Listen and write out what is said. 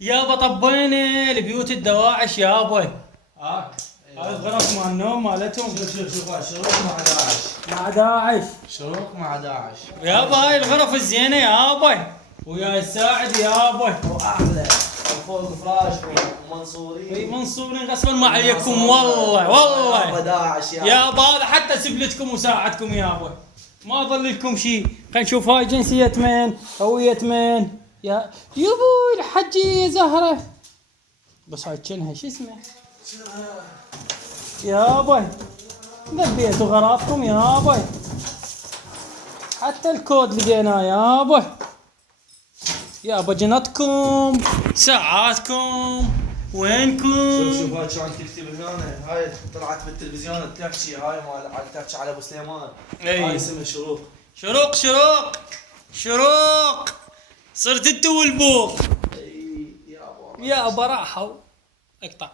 يابا طبينا لبيوت الدواعش يابا. هاك هاي الغرف مال النوم مالتهم. شوف شروق مع داعش. مع داعش شروق مع داعش. يابا. هاي الغرف الزينه يابا، ويا الساعد يابا. واحلى وفوق فراش ومنصورين. اي منصورين غصبا ما عليكم والله يابا والله. داعش يابا هذا حتى سبلتكم وساعدكم يابا، ما ظل لكم شيء. خلينا نشوف هاي جنسية من، هوية من. يا يبوي الحجي زهرة، بس هاي شنها شو اسمه يابا. ذبيتوا غراضكم يابا، حتى الكود لقيناه يابا. يابا جنطكم ساعاتكم وينكم. شوف هاي شلون تكتب هنا. هاي طلعت بالتلفزيون تحكي. هاي مال تحكي على ابو سليمان. اي هاي اسمها شروق. شروق شروق شروق. صرت انت والبوق اي يابا يابا. راحوا اقطع.